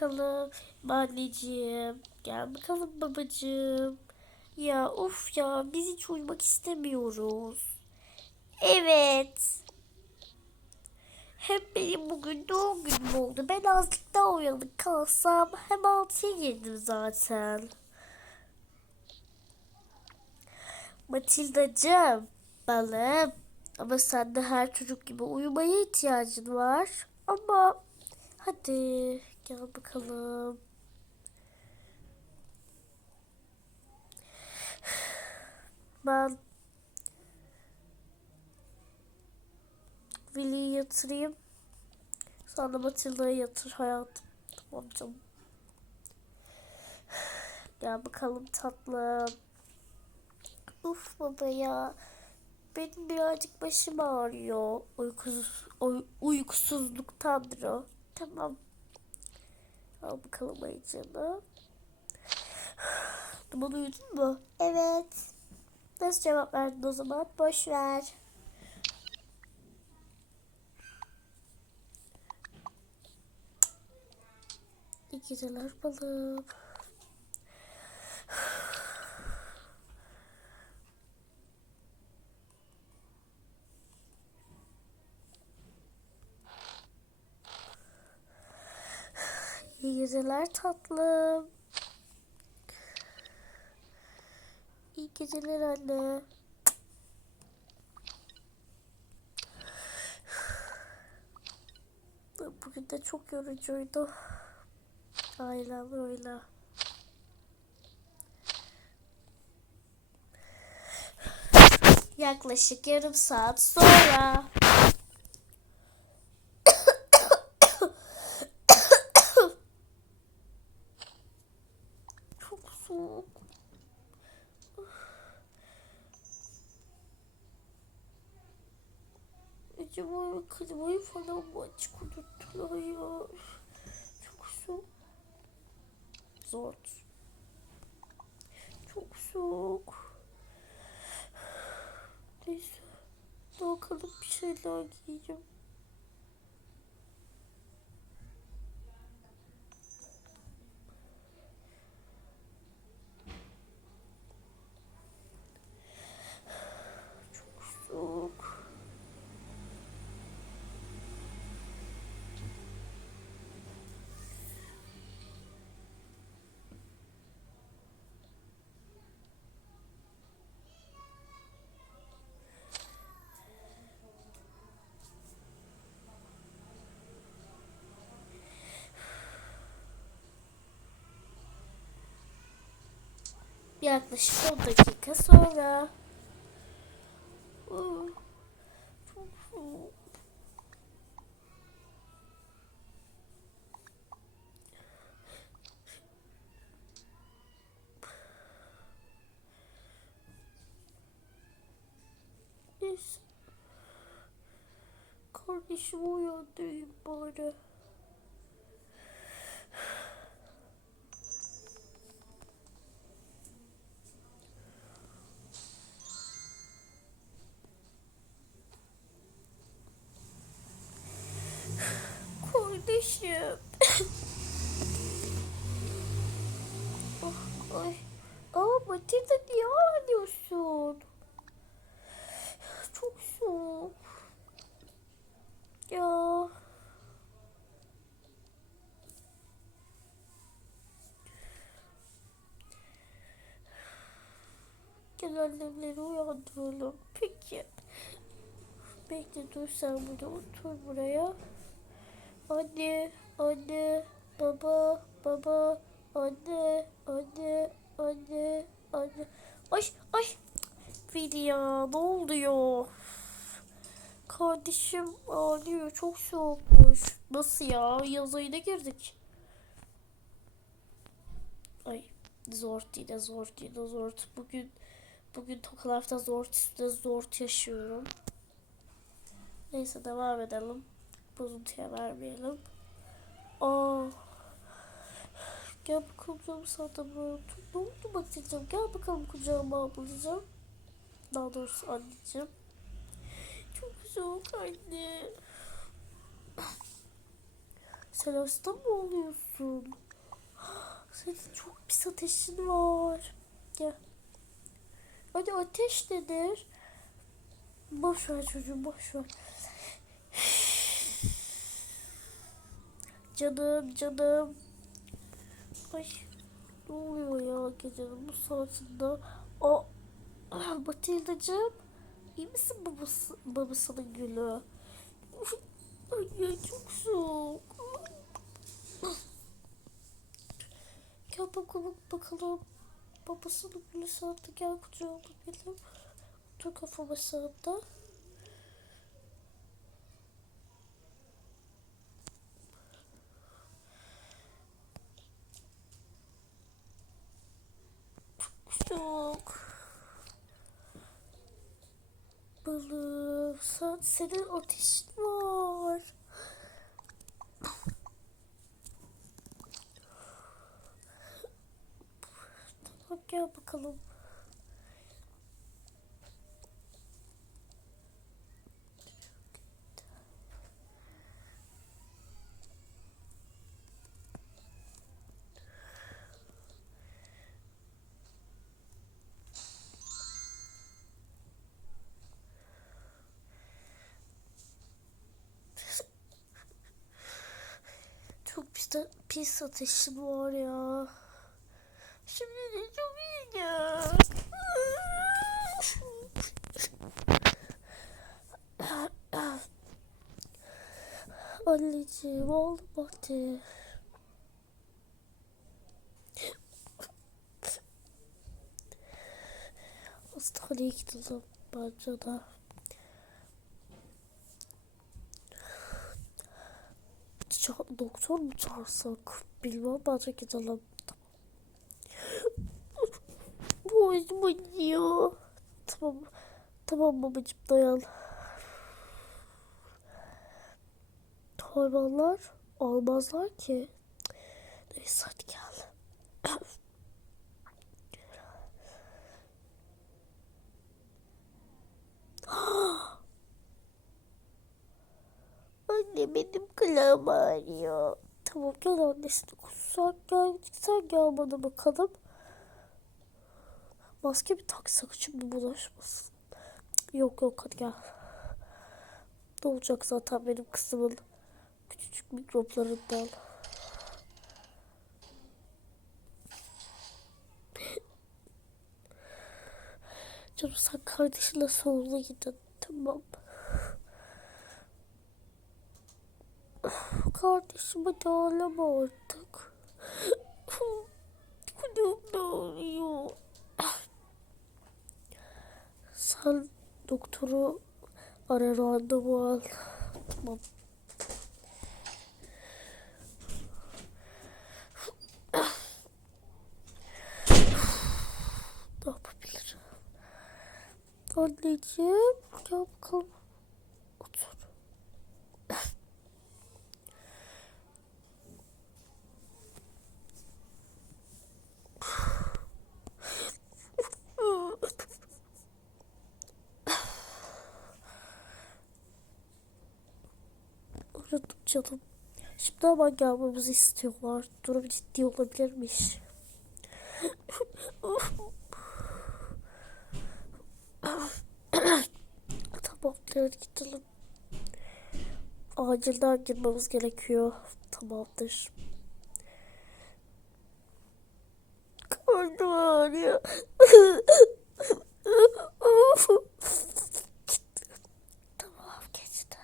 bakalım anneciğim. Gel bakalım babacığım. Ya of ya biz hiç uyumak istemiyoruz. Evet. Hem benim bugün doğum günüm oldu. Ben azıcık daha uyanık kalsam hem altıya girdim zaten. Matildacığım, balım. Ama sen de her çocuk gibi uyumaya ihtiyacın var. Ama hadi gel bakalım. Ben Vili'yi yatırayım. Sonra Matilda'yı yatır hayatım. Tamam canım. Gel bakalım tatlım. Uf baba ya. Benim birazcık başım ağrıyor. Uykusuz, uy- uykusuzluktandır o. Tamam. Al bakalım ayıcını. Duman uyudun mu? Evet. Nasıl cevap verdin o zaman? Boş ver. İyi geceler balım. İyi geceler tatlım. İyi geceler anne. Bugün de çok yorucuydu. Aynen öyle. Yaklaşık yarım saat sonra. Çok soğuk. Acaba klimayı falan mı açık unuttular ya? Çok soğuk. Zor. Çok soğuk. Neyse. Daha kalıp bir şeyler giyeceğim. Çok soğuk. Yaklaşık 10 dakika sonra. Kardeşimi uyandırayım bari. Kardeşim. oh, ay. Aa Matilda niye ağlıyorsun? Çok soğuk. Ya. Gel annemleri uyandıralım. Peki. Bekle dur sen burada otur buraya. Anne, anne, baba, baba, anne, anne, anne, anne. Ay, ay. Ya, ne oluyor? Kardeşim ağlıyor, çok soğukmuş. Nasıl ya? Yaz ayına girdik. Ay, zor yine zor yine zor. Bugün bugün Tokalar'da zor üstüne zor yaşıyorum. Neyse devam edelim bozuntuya vermeyelim. Aa. Gel bakalım canım sana böyle otur. Ne oldu bakacağım. Gel bakalım kucağıma ablacığım. Daha doğrusu anneciğim. Çok soğuk anne. Sen hasta mı oluyorsun? Senin çok pis ateşin var. Gel. Hadi ateş nedir? Boş ver çocuğum boş ver. Canım canım. Ay ne oluyor ya gecenin bu saatinde? O Matilda'cığım iyi misin babası, babasının gülü? Ay çok soğuk. Gel bakalım bakalım. Babasının gülü saatte gel kucağıma benim. Otur kafama sağımda. Çok. Sen, senin ateşin var. Tamam gel bakalım. Çok pis, ateşim var ya. Şimdi de çok iyi ya. Anneciğim oğlum hadi. Hastaneye gidelim bence de. Doktor mu çağırsak? Bilmem bence gidelim. Boğazım acıyor. Tamam. Tamam babacığım dayan. Hayvanlar almazlar ki. Neyse hadi gel. Anne benim kulağım ağrıyor. Tamam gel annesini kusacak gel. Sen gel bana bakalım. Maske bir taksak şimdi bulaşmasın. Yok yok hadi gel. Ne olacak zaten benim kızımın küçücük mikroplarından. Canım sen kardeşinle salona gidin. Tamam. Kardeşim hadi ağlama artık. Da ağrıyor. Sen doktoru ara randevu al. Tamam. Ne yapabilirim? Anneciğim gel. Otur. Aradım canım. Şimdi hemen gelmemizi istiyorlar. Durum ciddi olabilirmiş. Tamamdır gidelim. Acilden girmemiz gerekiyor. Tamamdır. Karnım ağrıyor. tamam geçti.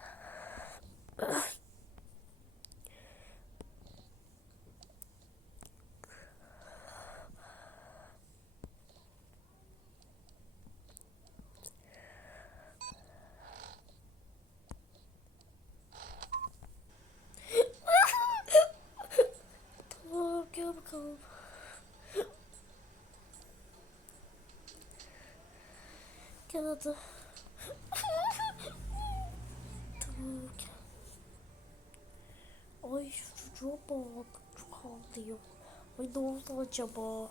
Tamam gel bakalım. Tamam gel. Ay çocuğa bak. Çok ağlıyor. Ay ne oldu acaba?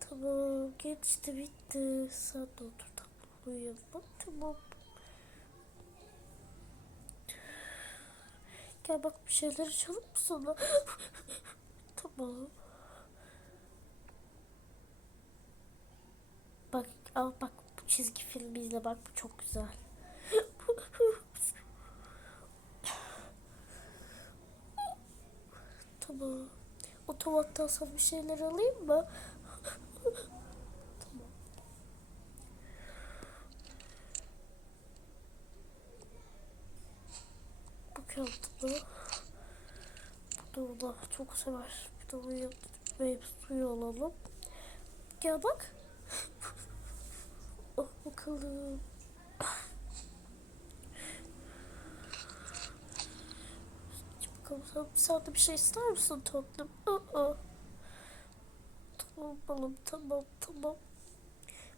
tamam geçti bitti. Sen de otur tamam uyuyalım. Tamam. Gel bak bir şeyler açalım mı sana? tamam. Bak al bak bu çizgi filmi izle bak bu çok güzel. tamam. Otomattan sana bir şeyler alayım mı? tamam. Bu kağıtlı. Bu da da çok sever. De uyuyup meyve suyu alalım. Gel bak. Bakalım. Bakalım sen, de bir şey ister misin tatlım? Aa. Tamam balım tamam tamam.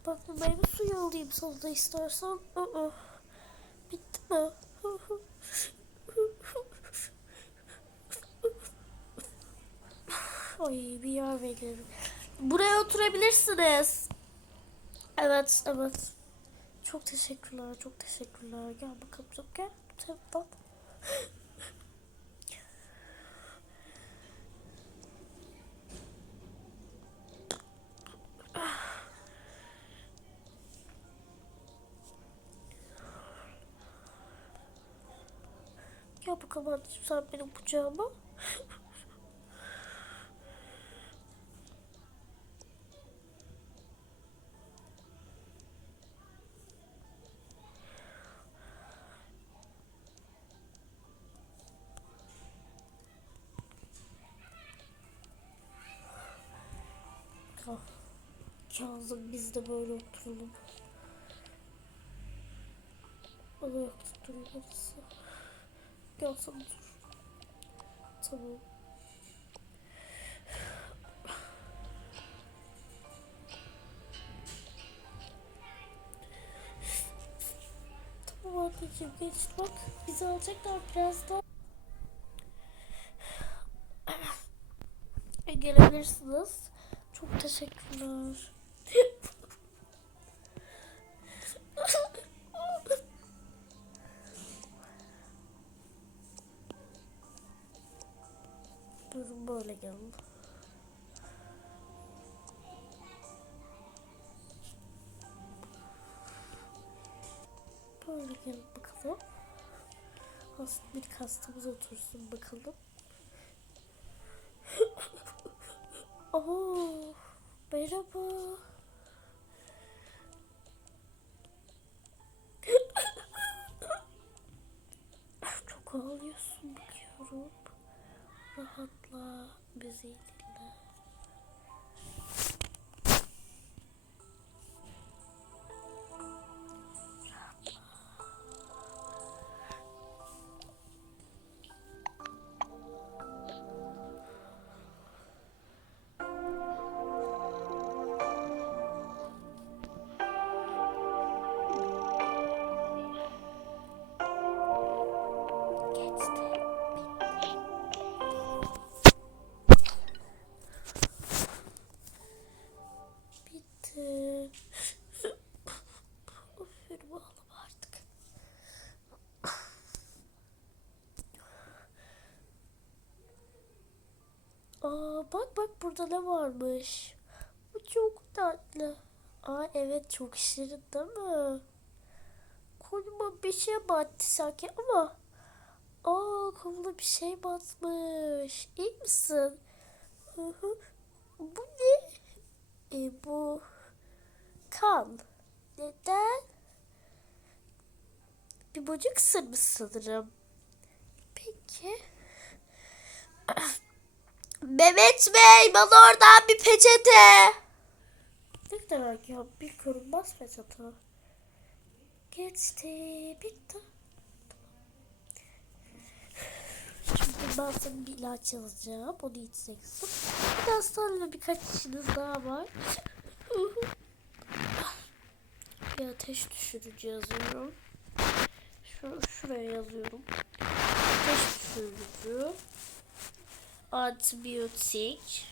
Bak bir meyve suyu alayım sana da istersen. Aa. Bitti mi? Ay bir yer verelim. Buraya oturabilirsiniz. Evet, evet. Çok teşekkürler, çok teşekkürler. Gel bakalım, çok gel. Tamam. Gel bakalım anneciğim sen benim kucağıma. Ka- Kazım biz de böyle oturalım. Ayakta duruyoruz. Gel sen dur. Tamam. Tamam anneciğim geç bak. Bizi alacaklar birazdan. Gelebilirsiniz. Çok teşekkürler. Buyurun böyle gelin. Böyle gelin bakalım. Aslında bir hastamız otursun bakalım. Oo, merhaba. Çok ağlıyorsun biliyorum. Rahatla, bizi bak burada ne varmış. Bu çok tatlı. Aa evet çok şirin değil mi? Koluma bir şey battı sanki ama Aa koluna bir şey batmış. İyi misin? Hı hı. Bu ne? E, bu kan. Neden? Bir böcek ısırmış sanırım. Peki. Mehmet Bey bana oradan bir peçete. Ne demek ya? Bir görünmez peçete. Geçti. Bitti. Şimdi ben sana bir ilaç yazacağım. Onu içeceksin. Bir de hastanede birkaç işiniz daha var. bir ateş düşürücü yazıyorum. Şu, şuraya yazıyorum. Ateş düşürücü. Antibiyotik.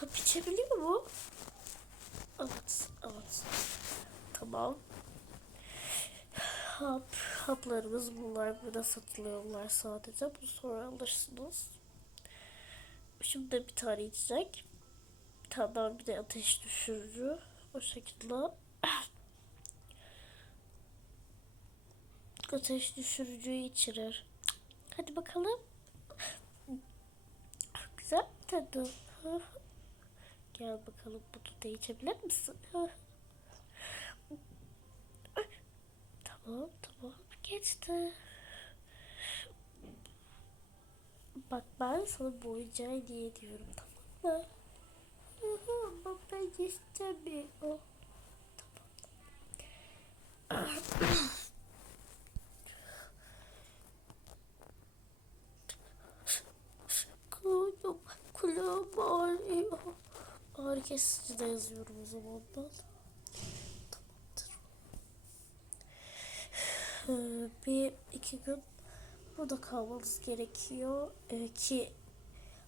Hap içebiliyor mu? Evet, evet. Tamam. Hap, haplarımız bunlar. Burada satılıyorlar sadece. Bunu sonra alırsınız. Şimdi bir tane içecek. Bir tane daha bir de ateş düşürücü. O şekilde. Ateş düşürücüyü içirir. Hadi bakalım. Tadı. Gel bakalım bunu da içebilir misin? Tamam tamam geçti. Bak ben sana bu oyuncağı hediye ediyorum tamam mı? Ama ben istemiyorum. Kulağım, kulağım ağrıyor. Ağrı kesici de yazıyorum o zaman ben. Tamamdır. Ee, bir iki gün burada kalmanız gerekiyor ee, ki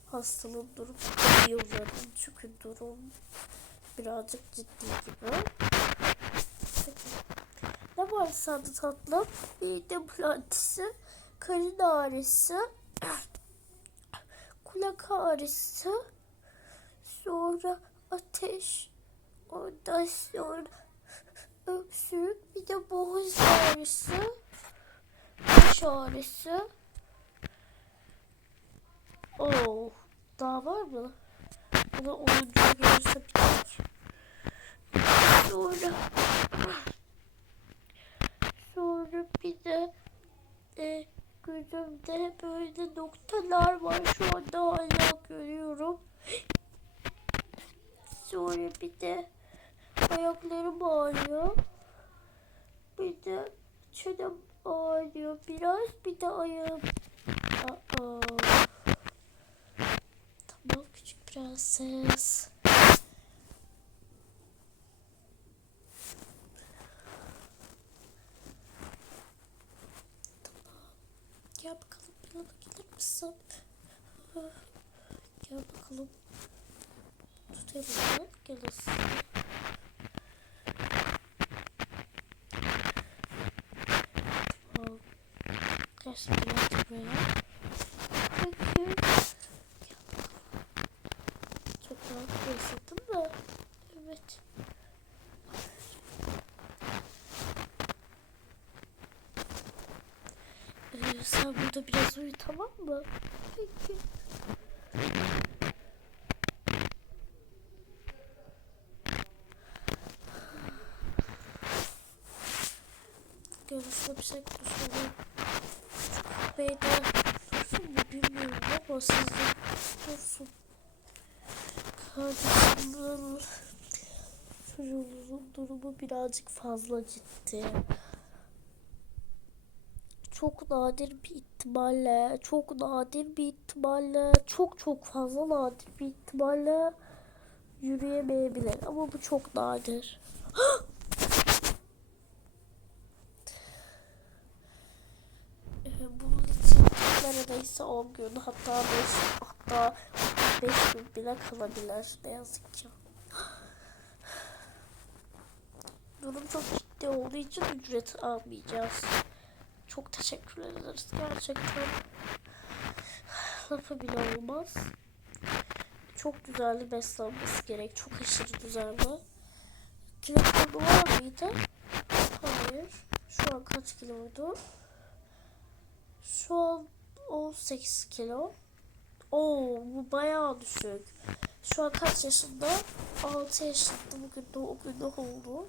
hastalığın durumu iyi uzanın. Çünkü durum birazcık ciddi gibi. Ne var sende tatlım? Mide bulantisi, karın ağrısı, kulak ağrısı, sonra ateş, ondan sonra öksürük, bir de boğaz ağrısı, baş ağrısı. Oh, daha var mı? Buna oyuncu gelirse bir tek. Sonra, sonra bir de e, gözümde böyle noktalar var. Şu anda hala görüyorum. Sonra bir de ayaklarım ağrıyor. Bir de çenem ağrıyor biraz. Bir de ayağım. Aa. Tamam küçük prenses. Gel bakalım yanıma gelir misin? Gel bakalım. Tut elini. Gel aslında. Tamam. Gel şimdi gel buraya. Bakalım. Çok rahat yaşadın da. Evet. Ee, sen burada biraz uyu tamam mı? Peki. Şey konuşalım. Beyde dursun mu bilmiyorum ama sizin dursun. Kardeşimin çocuğunuzun durumu birazcık fazla ciddi. Çok nadir bir ihtimalle, çok nadir bir ihtimalle, çok çok fazla nadir bir ihtimalle yürüyemeyebilir. Ama bu çok nadir. Ee, Bunun için neredeyse 10 gün hatta 5 hatta 5 gün bile kalabilir ne yazık ki. Durum çok ciddi olduğu için ücret almayacağız. Çok teşekkür ederiz gerçekten. Lafı bile olmaz. Çok düzenli beslenmesi gerek. Çok aşırı düzenli. Kilitli var mıydı? Hayır. Şu an kaç kiloydu? Şu an 18 kilo. Oo bu bayağı düşük. Şu an kaç yaşında? 6 yaşında bugün doğum günü oldu.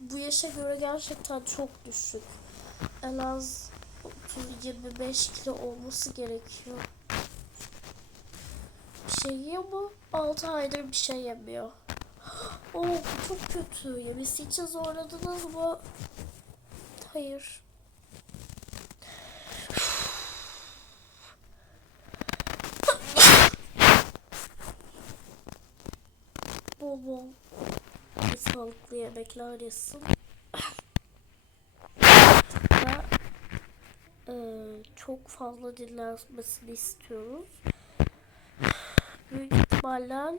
Bu yaşa göre gerçekten çok düşük. En az 30-25 kilo olması gerekiyor. Bir şey yiyor mu? 6 aydır bir şey yemiyor. Bu çok kötü. Yemesi için zorladınız mı? Hayır. Bol bol sağlıklı yemekler yesin. Ve e, çok fazla dinlenmesini istiyoruz. Büyük ihtimalle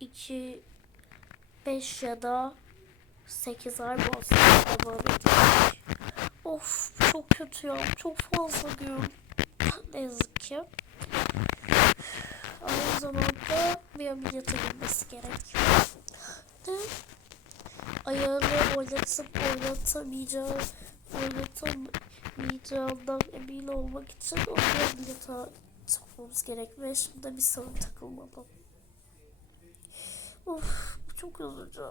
2 5 ya da 8 ay edecek. Of çok kötü ya. Çok fazla gün. Ne yazık ki. Aynı zamanda bir ameliyata girmesi gerekiyor. De ayağını oynatıp oynatamayacağı oynatamayacağından emin olmak için o bir ameliyata sokmamız gerek ve şimdi bir sorun takılmadı. Of bu çok üzücü.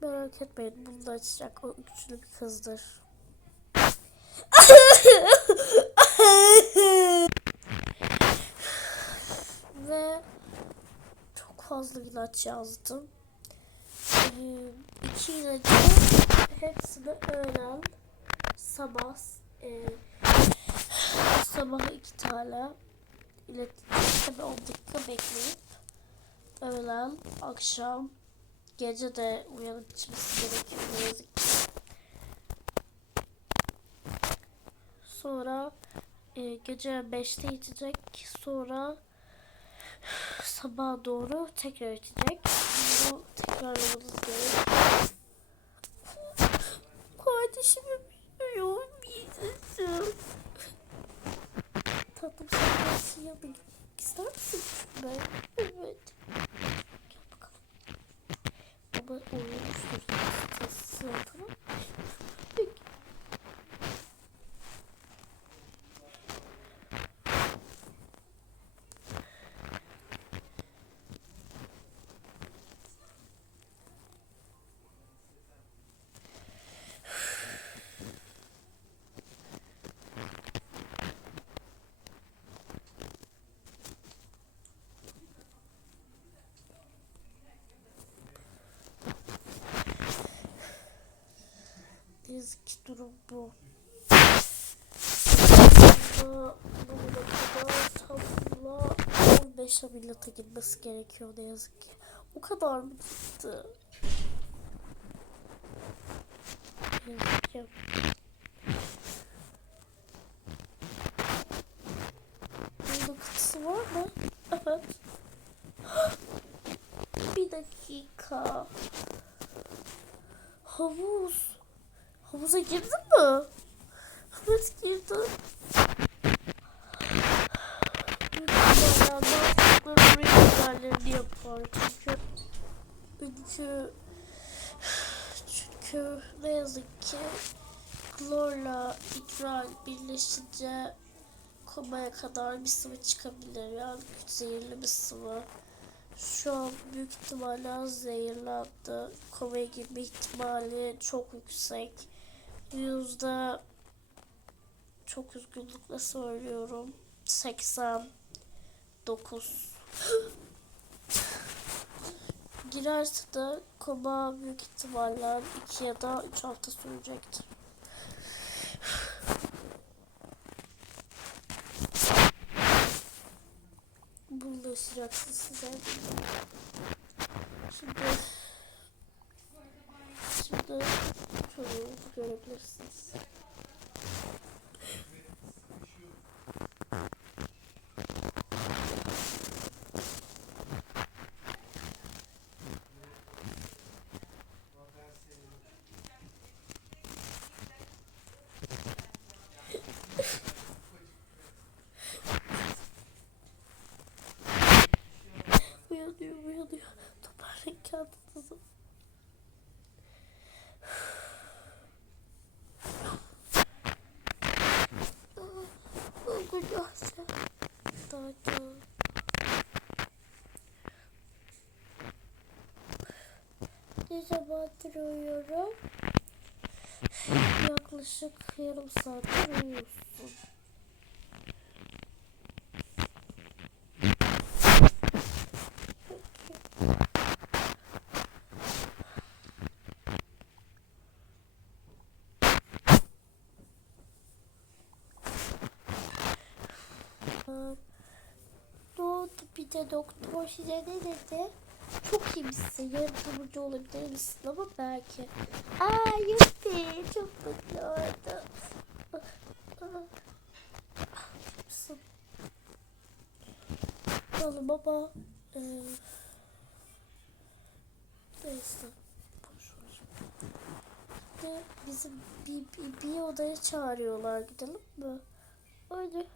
Merak etmeyin bunu da açacak o güçlü bir kızdır. Ve çok fazla ilaç yazdım. Ee, iki ilacı hepsini öğlen sabah e, sabah iki tane ilaç tabi 10 dakika bekleyip öğlen akşam gece de uyanıp içmesi gerekiyor ne yazık ki. Sonra e, gece 5'te içecek. Sonra sabaha doğru tekrar içecek. Bunu tekrarlamanız gerek. Kardeşimin yoğun midesi. Tatlım sen suya bir ister misin? Ben. Evet. Gel bakalım. Uyumuştur. Sessiz ol tamam? Peki. Yazık ki durum bu. Ama bugüne kadar tamla 15 ameliyata girmesi gerekiyor ne yazık ki. O kadar mı gitti? Ne yazık ki. Burada kutusu var mı? Evet. Bir dakika. Havuz. Havuza girdin mi? Evet girdim. Muhtemelen çocukların rüyalarını yapar çünkü çünkü çünkü ne yazık ki klorla idrar birleşince komaya kadar bir sıvı çıkabilir yani zehirli bir sıvı. Şu an büyük ihtimalle zehirlendi. Komaya girme ihtimali çok yüksek. Yüzde çok üzgünlükle söylüyorum. 89 Girerse de koma büyük ihtimalle 2 ya da 3 hafta sürecektir. Bunu da ısıracaksın size. Şimdi Şimdi çocuğu görebilirsiniz. Sakin. Ne zamandır uyuyorum? Yaklaşık yarım saattir uyuyorsun. bir de doktor size ne dedi? Çok iyi misin? Yarın taburcu olabilir misin ama belki. Aa yuppi çok mutlu oldum. Oğlum baba. Ee, neyse. Ve bizim bir, bir, bir odaya çağırıyorlar gidelim mi? Öyle.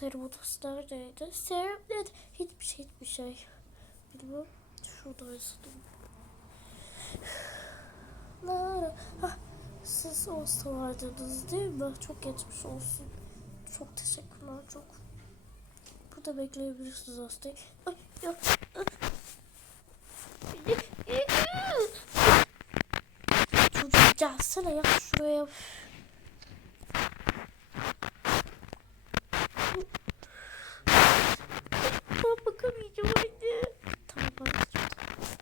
Serum odası neredeydi? Serum nerede? Hiçbir şey hiçbir şey. Bilmem. Şuradaydı sanırım. Lara. Hah, siz o vardınız değil mi? Çok geçmiş olsun. Çok teşekkürler çok. Burada bekleyebilirsiniz hastayı. Ay ya. Çocuk gelsene ya şuraya. Ben bakamayacağım anne. Tamam bakacağım.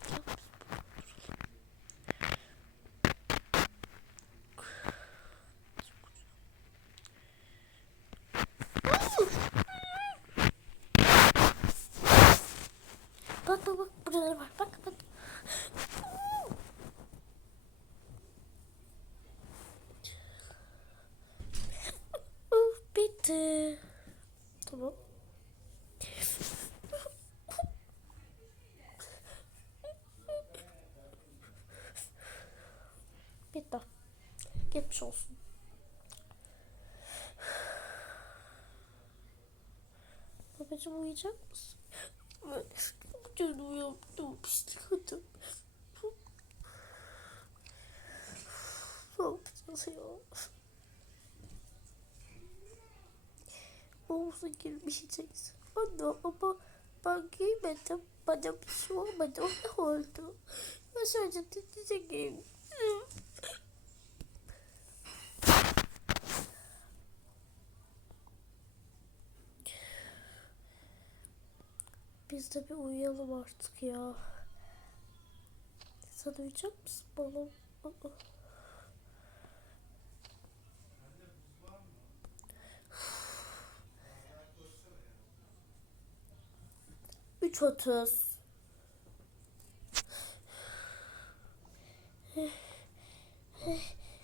Gel. Bak bak bak burada ne var bak bak. Of bitti. Tamam. Bitti. Geçmiş olsun. Babacım uyuyacak mısın? Bugün uyandım pislik adam. Ne yapacağız ya? Oğuz'a girmeyeceksin. Anne ama ben giymedim. Bana bir şey olmadı. O ne oldu? Ben sadece bir uyuyalım artık ya. Sen uyuyacak mısın balım? Üç otuz.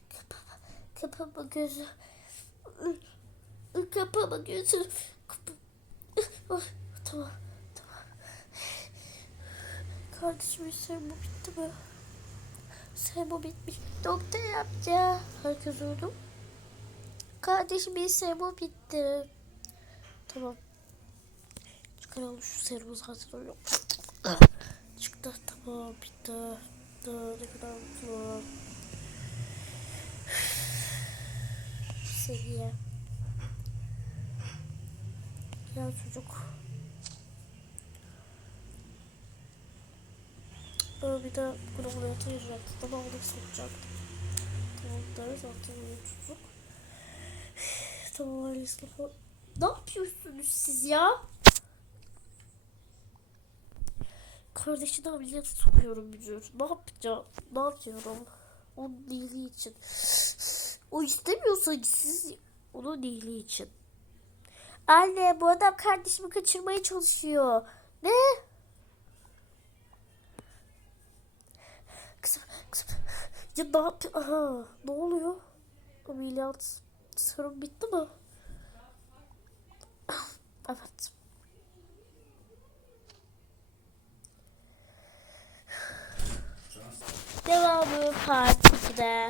Kapama, kapama gözü. Kapama gözü. Kapa- Tamam, tamam. Kardeşim serum bitti mi? Serum bitmiş. Doktor amca. Herkes mu? Kardeşim serum bitti. Tamam. Çıkaralım şu serumu zaten öyle. Çıktı tamam bitti. Ne kadar mutlu. Seviye. Gel çocuk. Böyle bir de taşıyacaktı. Ama onu sokacaktım. Tamam da zaten çocuk. Tamam ailesine falan. Ne yapıyorsunuz siz ya? Kardeşini ameliyata sokuyorum Bücür. Ne yapacağım? Ne yapıyorum? Onun iyiliği için. O istemiyorsa siz onun iyiliği için. Anne bu adam kardeşimi kaçırmaya çalışıyor. Ne? Ya ne yap? Aha, ne oluyor? Ameliyat. Sorun bitti mi? Evet. Devamı part 2'de.